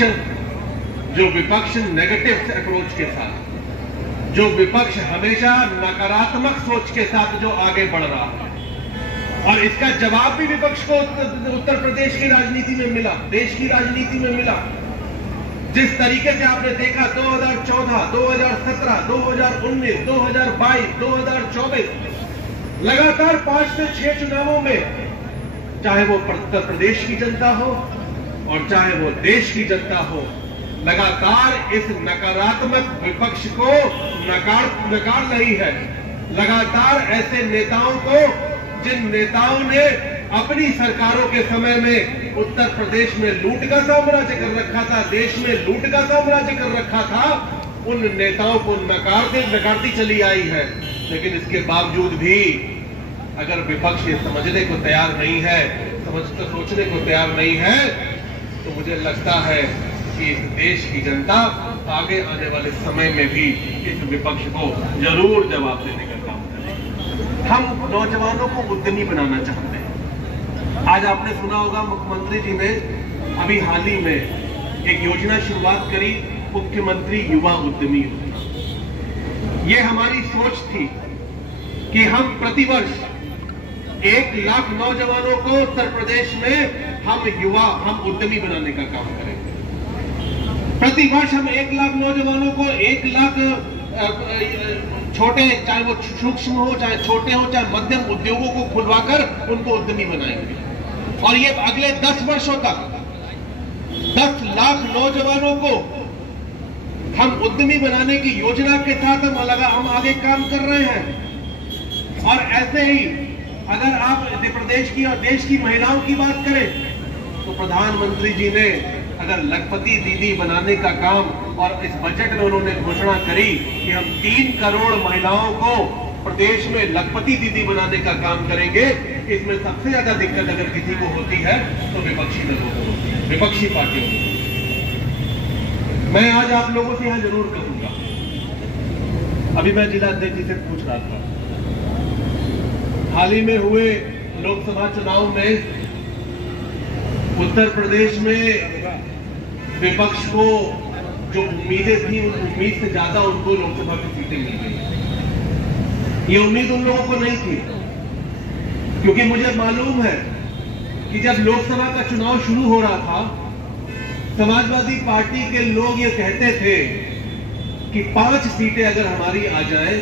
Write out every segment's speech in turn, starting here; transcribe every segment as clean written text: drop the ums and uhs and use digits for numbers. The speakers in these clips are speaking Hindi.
जो विपक्ष नेगेटिव अप्रोच के साथ, जो विपक्ष हमेशा नकारात्मक सोच के साथ जो आगे बढ़ रहा है, और इसका जवाब भी विपक्ष को उत्तर प्रदेश की राजनीति में मिला, देश की राजनीति में मिला। जिस तरीके से आपने देखा 2014, 2017, 2019, 2022, 2024 लगातार 5 से 6 चुनावों में, चाहे वो उत्तर प्रदेश की जनता हो और चाहे वो देश की जनता हो, लगातार इस नकारात्मक विपक्ष को नकार रही है। लगातार ऐसे नेताओं को, जिन नेताओं ने अपनी सरकारों के समय में उत्तर प्रदेश में लूट का साम्राज्य कर रखा था, देश में लूट का साम्राज्य कर रखा था, उन नेताओं को नकारती चली आई है। लेकिन इसके बावजूद भी अगर विपक्ष ये समझने को तैयार नहीं है, सोचने को तैयार नहीं है, तो मुझे लगता है कि इस देश की जनता आगे आने वाले समय में भी इस विपक्ष को जरूर जवाब देने का काम करेगी। हम नौजवानों को उद्यमी बनाना चाहते हैं। आज आपने सुना होगा मुख्यमंत्री जी ने अभी हाल ही में एक योजना शुरुआत करी, मुख्यमंत्री युवा उद्यमी योजना। ये हमारी सोच थी कि हम प्रतिवर्ष 1 लाख नौजवानों को उत्तर प्रदेश में हम उद्यमी बनाने का काम करेंगे। प्रतिवर्ष हम 1 लाख नौजवानों को 1 लाख छोटे, चाहे वो सूक्ष्म हो, चाहे छोटे हो, चाहे मध्यम उद्योगों को खुलवाकर उनको उद्यमी बनाएंगे। और ये अगले 10 वर्षों तक 10 लाख नौजवानों को हम उद्यमी बनाने की योजना के साथ हम आगे काम कर रहे हैं। और ऐसे ही अगर आप मध्य प्रदेश की और देश की महिलाओं की बात करें, तो प्रधानमंत्री जी ने अगर लखपति दीदी बनाने का काम, और इस बजट में उन्होंने घोषणा करी कि हम 3 करोड़ महिलाओं को प्रदेश में लखपति दीदी बनाने का काम करेंगे। इसमें सबसे ज्यादा दिक्कत अगर किसी को होती है तो विपक्षी दलों को होती है, विपक्षी पार्टियों को। मैं आज आप लोगों से यहां जरूर कहूंगा, अभी मैं जिला अध्यक्ष जी से पूछ रहा था, हाल ही में हुए लोकसभा चुनाव में उत्तर प्रदेश में विपक्ष को जो उम्मीदें थी, उन उम्मीद से ज्यादा उनको लोकसभा की सीटें मिल गई। ये उम्मीद उन लोगों को नहीं थी, क्योंकि मुझे मालूम है कि जब लोकसभा का चुनाव शुरू हो रहा था, समाजवादी पार्टी के लोग ये कहते थे कि 5 सीटें अगर हमारी आ जाए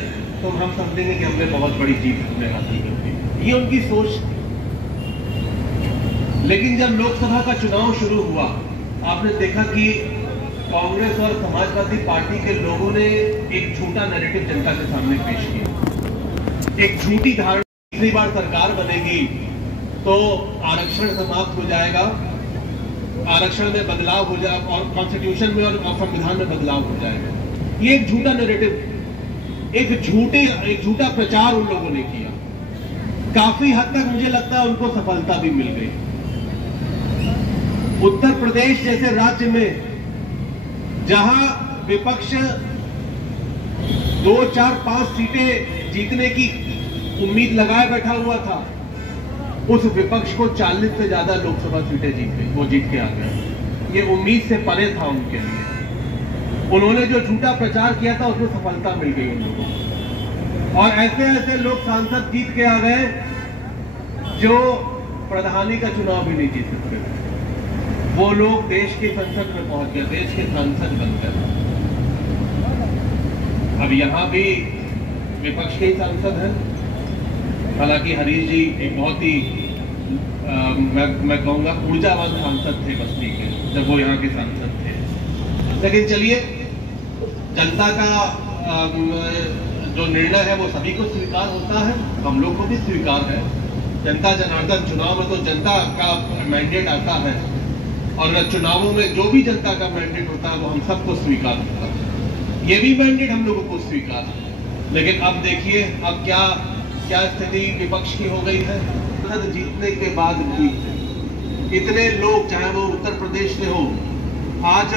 तो हम समझेंगे कि हमने बहुत बड़ी जीत अपने हासिल कर दी। ये उनकी सोच। लेकिन जब लोकसभा का चुनाव शुरू हुआ, आपने देखा कि कांग्रेस और समाजवादी पार्टी के लोगों ने एक झूठा नैरेटिव जनता के सामने पेश किया। एक झूठी धारणा, तीसरी बार सरकार बनेगी तो आरक्षण समाप्त हो जाएगा, आरक्षण में बदलाव हो जाएगा और कॉन्स्टिट्यूशन में और संविधान में बदलाव हो जाएगा। ये एक झूठा नैरेटिव, एक झूठा प्रचार उन लोगों ने किया। काफी हद तक मुझे लगता है उनको सफलता भी मिल गई। उत्तर प्रदेश जैसे राज्य में जहां विपक्ष 2, 4, 5 सीटें जीतने की उम्मीद लगाए बैठा हुआ था, उस विपक्ष को 40 से ज्यादा लोकसभा सीटें जीत गई, वो जीत के आ गए। ये उम्मीद से परे था उनके लिए। उन्होंने जो झूठा प्रचार किया था उसमें सफलता मिल गई उन लोगों को। और ऐसे ऐसे लोग सांसद जीत के आ गए जो प्रधानी का चुनाव भी नहीं जीत सकते थे। वो लोग देश की संसद में पहुंच गए, देश के सांसद बन गए। अब यहां भी विपक्ष के ही सांसद हैं। हालांकि हरीश जी एक बहुत ही मैं कहूंगा ऊर्जावान सांसद थे बस्ती के, जब वो यहाँ के सांसद थे। लेकिन चलिए, जनता का जो निर्णय है वो सभी को स्वीकार होता है, हम लोग को भी स्वीकार है। जनता जनार्दन, चुनाव में तो जनता का मैंडेट आता है, और चुनावों में जो भी जनता का मैंडेट होता है वो हम सबको स्वीकार होता है। ये भी मैंडेट हम लोगों को स्वीकार है। लेकिन अब देखिए, अब क्या स्थिति विपक्ष की हो गई है। जीतने के बाद भी इतने लोग, चाहे वो उत्तर प्रदेश से हो, आज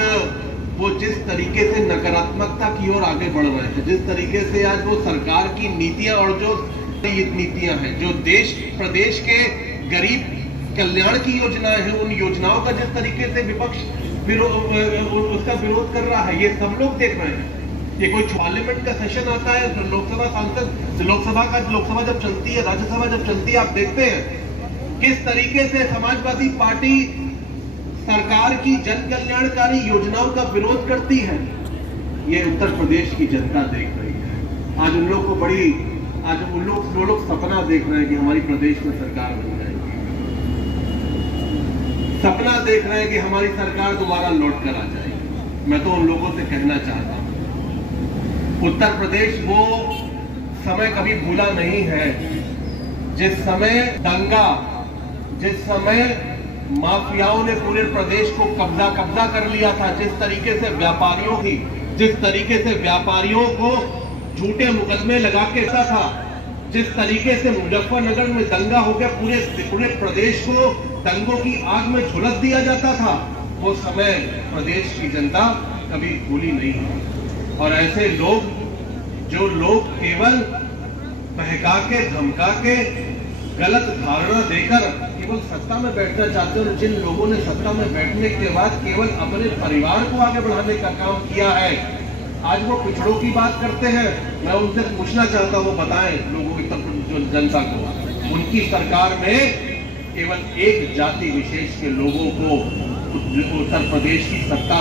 वो जिस तरीके से नकारात्मकता की ओर आगे बढ़ रहे हैं, जिस तरीके से आज वो सरकार की नीतियां और जो नीतियां हैं, जो देश प्रदेश के गरीब कल्याण की योजनाएं हैं, उन योजनाओं का जिस तरीके से विपक्ष उसका विरोध कर रहा है, ये सब लोग देख रहे हैं। ये कोई पार्लियामेंट का सेशन आता है, लोकसभा सांसद, लोकसभा जब चलती है, राज्यसभा जब चलती है, आप देखते हैं किस तरीके से समाजवादी पार्टी सरकार की जन कल्याणकारी योजनाओं का विरोध करती है। ये उत्तर प्रदेश की जनता देख रही है। आज उन लोग को आज वो लोग सपना देख रहे हैं कि हमारी प्रदेश में सरकार बन जाएगी, सपना देख रहे हैं कि हमारी सरकार दोबारा लौट कर आ जाएगी। मैं तो उन लोगों से कहना चाहता हूं, उत्तर प्रदेश वो समय कभी भूला नहीं है जिस समय दंगा, जिस समय माफियाओं ने पूरे प्रदेश को कब्जा कर लिया था, जिस तरीके से व्यापारियों को झूठे मुकदमे लगा के ऐसा था, जिस तरीके से मुजफ्फरनगर में दंगा हो गया, पूरे प्रदेश को दंगों की आग में झुलस दिया जाता था, वो समय प्रदेश की जनता कभी भूली नहीं है। और ऐसे लोग, जो लोग केवल बहका के, धमका के, गलत धारणा देकर केवल सत्ता में बैठना चाहते हैं, और जिन लोगों ने सत्ता में बैठने के बाद केवल अपने परिवार को आगे बढ़ाने का काम किया है, आज वो पिछड़ों की बात करते हैं। मैं उनसे पूछना चाहता हूँ, बताएं लोगों की जनता को, उनकी सरकार में केवल एक जाति विशेष के लोगों को उत्तर प्रदेश की सत्ता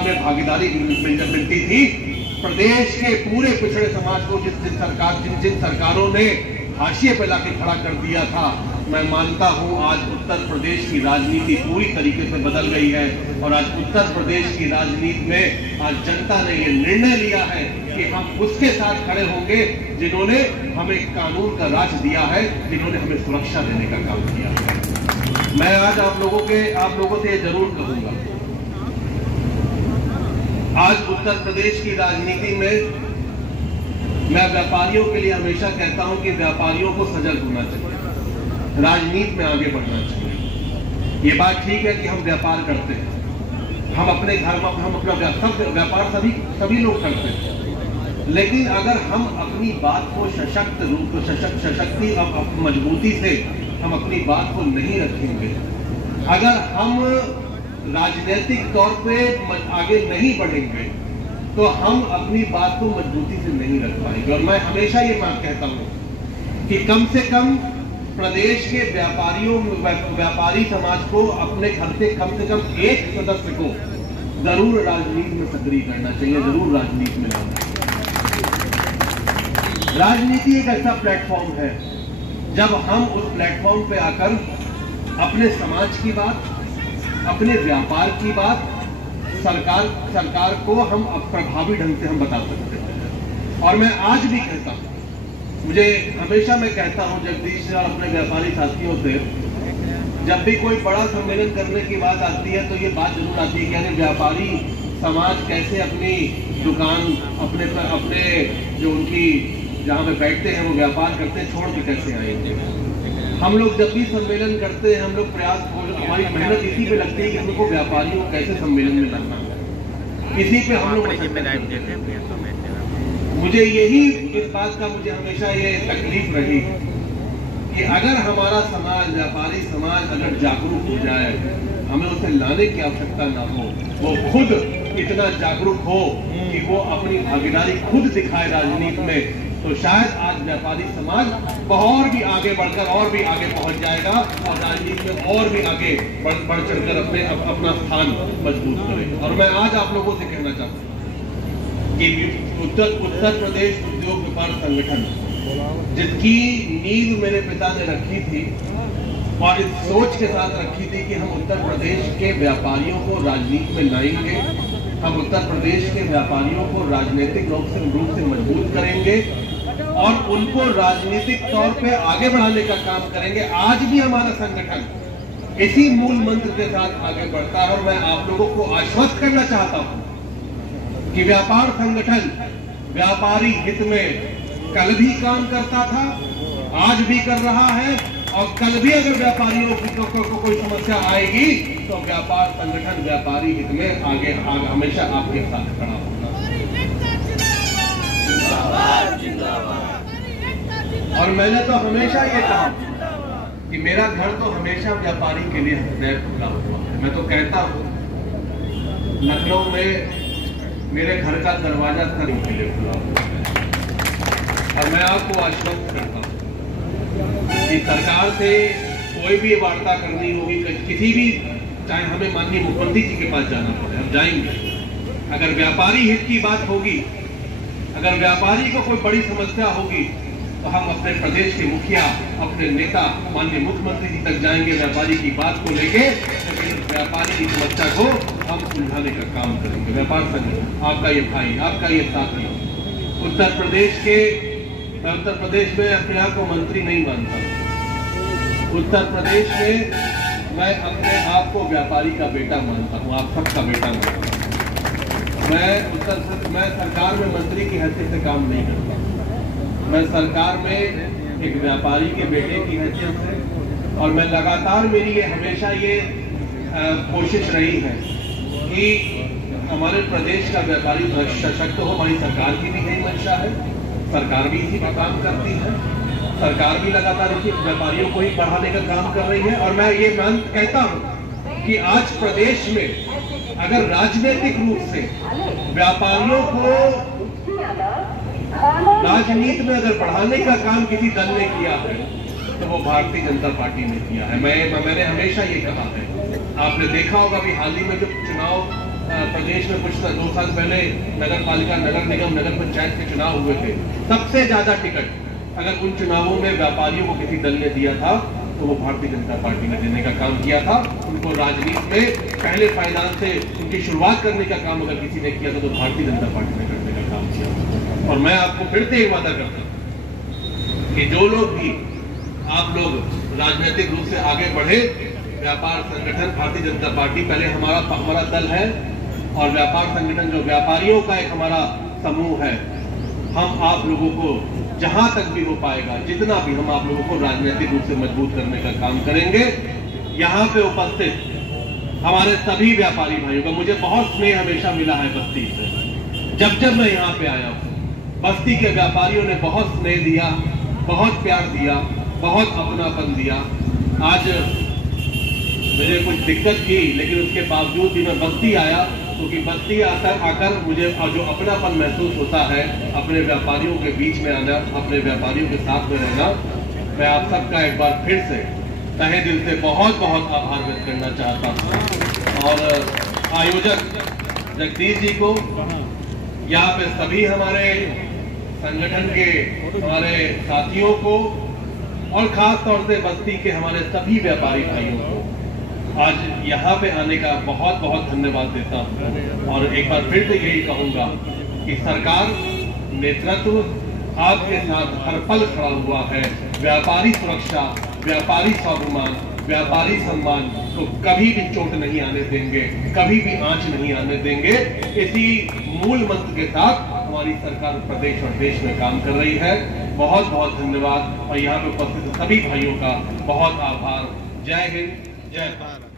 में भागीदारी मिलती थी। प्रदेश के पूरे पिछड़े समाज को जिन सरकारों ने हाशिए पे लाके खड़ा कर दिया था, मैं मानता हूं आज उत्तर प्रदेश की राजनीति पूरी तरीके से बदल गई है। और आज उत्तर प्रदेश की राजनीति में आज जनता ने यह निर्णय लिया है कि हम उसके साथ खड़े होंगे जिन्होंने हमें कानून का राज दिया है, जिन्होंने हमें सुरक्षा देने का काम किया है। मैं आज आप लोगों से जरूर कहूंगा, आज उत्तर प्रदेश की राजनीति में मैं व्यापारियों के लिए हमेशा कहता हूं कि व्यापारियों को सजग होना चाहिए, राजनीति में आगे बढ़ना चाहिए। ये बात ठीक है कि हम व्यापार करते हैं, हम अपने घर में हम अपना व्यापार सभी लोग करते हैं, लेकिन अगर हम अपनी बात को सशक्ति और मजबूती से हम अपनी बात को नहीं रखेंगे, अगर हम राजनीतिक तौर पे आगे नहीं बढ़ेंगे, तो हम अपनी बात को मजबूती से नहीं रख पाएंगे। और मैं हमेशा ये बात कहता हूं कि कम से कम प्रदेश के व्यापारी समाज को अपने घर से कम एक सदस्य को जरूर राजनीति में सक्रिय करना चाहिए, जरूर राजनीति में लाना चाहिए। राजनीति एक ऐसा प्लेटफॉर्म है जब हम उस प्लेटफॉर्म पे आकर अपने समाज की बात, अपने व्यापार की बात सरकार को हम प्रभावी ढंग से हम बता सकते हैं। और मैं आज भी कहता हूं, हमेशा मैं कहता हूं जगदीश और अपने व्यापारी साथियों से, जब भी कोई बड़ा सम्मेलन करने की बात आती है तो ये बात जरूर आती है कि यानी व्यापारी समाज कैसे अपनी दुकान, अपने जो उनकी जहां पे बैठते हैं वो व्यापार करते हैं, छोड़ के कैसे आएंगे। हम लोग जब भी सम्मेलन करते हैं, हम लोग हमारी मेहनत इसी पे लगती है कि हमको व्यापारियों को कैसे सम्मेलन में लाना है, इसी पे हम लोग मुझे यही इस बात का मुझे हमेशा ये तकलीफ रही कि अगर हमारा समाज, व्यापारी समाज अगर जागरूक हो जाए, हमें उसे लाने की आवश्यकता ना हो, वो खुद इतना जागरूक हो कि वो अपनी भागीदारी खुद दिखाए राजनीति में, तो शायद आज व्यापारी समाज और भी आगे बढ़कर और भी आगे पहुंच जाएगा और राजनीति में और भी आगे बढ़ चढ़कर अपना स्थान मजबूत करेगा। और मैं आज आप लोगों से कहना चाहता हूं कि उत्तर प्रदेश उद्योग व्यापार संगठन, जिसकी नींव मेरे पिता ने रखी थी और इस सोच के साथ रखी थी कि हम उत्तर प्रदेश के व्यापारियों को राजनीति में लाएंगे, हम उत्तर प्रदेश के व्यापारियों को राजनीतिक रूप से मजबूत करेंगे और उनको राजनीतिक तौर पे आगे बढ़ाने का काम करेंगे। आज भी हमारा संगठन इसी मूल मंत्र के साथ आगे बढ़ता है और मैं आप लोगों को आश्वस्त करना चाहता हूं कि व्यापार संगठन व्यापारी हित में कल भी काम करता था, आज भी कर रहा है, और कल भी अगर व्यापारियों को कोई समस्या आएगी तो व्यापार संगठन व्यापारी हित में आगे हमेशा आपके साथ खड़ा होगा। और मैंने तो हमेशा ये कहा कि मेरा घर तो हमेशा व्यापारी के लिए हृदय खुला हुआ है। मैं तो कहता हूं लखनऊ में मेरे घर का दरवाजा सभी के लिए खुला हुआ है। और मैं आपको आश्वस्त करता हूं कि सरकार से कोई भी वार्ता करनी होगी, किसी भी, चाहे हमें माननीय मुख्यमंत्री जी के पास जाना पड़े, हम जाएंगे। अगर व्यापारी हित की बात होगी, अगर व्यापारी को कोई बड़ी समस्या होगी, तो हम अपने प्रदेश के मुखिया, अपने नेता माननीय मुख्यमंत्री जी तक जाएंगे व्यापारी की बात को लेके, लेकिन व्यापारी की समस्या को हम सुलझाने का काम करेंगे। व्यापार संगठन आपका ये भाई, आपका ये साथी, उत्तर प्रदेश में अपने आप को मंत्री नहीं मानता। उत्तर प्रदेश में मैं अपने आप को व्यापारी का बेटा मानता हूँ, आप सबका बेटा मानता हूँ। मैं सरकार में मंत्री की हैसियत से काम नहीं करता। मैं सरकार में एक व्यापारी के बेटे की हैसियत से, और मैं लगातार, मेरी ये हमेशा ये कोशिश रही है कि हमारे प्रदेश का व्यापारी सशक्त हो। हमारी सरकार की भी यही मंशा है, सरकार भी इसी पर काम करती है, सरकार भी लगातार इसी व्यापारियों को ही बढ़ाने का काम कर रही है। और मैं ये कहता हूँ कि आज प्रदेश में अगर राजनीतिक रूप से व्यापारियों को राजनीति में अगर बढ़ाने का काम किसी दल ने किया है, तो वो भारतीय जनता पार्टी ने किया है। मैंने हमेशा ये कहा है, आपने देखा होगा अभी हाल ही में जो चुनाव प्रदेश में कुछ 2 साल पहले नगर पालिका, नगर निगम, नगर पंचायत के चुनाव हुए थे, सबसे ज्यादा टिकट अगर उन चुनावों में व्यापारियों को किसी दल ने दिया था, तो वो भारतीय जनता पार्टी ने देने का काम किया था। उनको राजनीति में पहले फाइनेंस से उनकी शुरुआत करने का काम अगर किसी ने किया था, तो भारतीय जनता पार्टी ने करने का काम किया। और मैं आपको फिर से एक वादा करता हूं कि जो लोग भी, आप लोग राजनीतिक रूप से आगे बढ़े, व्यापार संगठन भारतीय जनता पार्टी पहले हमारा दल है, और व्यापार संगठन जो व्यापारियों का एक हमारा समूह है, हम आप लोगों को जहां तक भी हो पाएगा, जितना भी, हम आप लोगों को राजनीतिक रूप से मजबूत करने का काम करेंगे। यहाँ पे उपस्थित हमारे सभी व्यापारी भाइयों का मुझे बहुत स्नेह हमेशा मिला है बस्ती से। जब मैं यहाँ पे आया हूँ, बस्ती के व्यापारियों ने बहुत स्नेह दिया, बहुत प्यार दिया, बहुत अपनापन दिया। आज मुझे कुछ दिक्कत थी, लेकिन उसके बावजूद भी मैं बस्ती आया, क्योंकि बस्ती आकर मुझे जो अपनापन महसूस होता है, अपने व्यापारियों के बीच में आना, अपने व्यापारियों के साथ में रहना, मैं आप सबका एक बार फिर से तहे दिल से बहुत बहुत आभार व्यक्त करना चाहता हूँ। और आयोजक जगदीश जी को, यहाँ पे सभी हमारे संगठन के हमारे साथियों को, और खास तौर से बस्ती के हमारे सभी व्यापारी भाइयों को आज यहाँ पे आने का बहुत बहुत धन्यवाद देता हूँ। और एक बार फिर से यही कहूँगा कि सरकार नेतृत्व आपके साथ हर पल खड़ा हुआ है। व्यापारी सुरक्षा, व्यापारी स्वाभिमान, व्यापारी सम्मान को कभी भी चोट नहीं आने देंगे, कभी भी आंच नहीं आने देंगे। इसी मूल मंत्र के साथ हमारी सरकार प्रदेश और देश में काम कर रही है। बहुत बहुत धन्यवाद, और यहाँ पे उपस्थित सभी भाइयों का बहुत आभार। जय हिंद, जय भारत।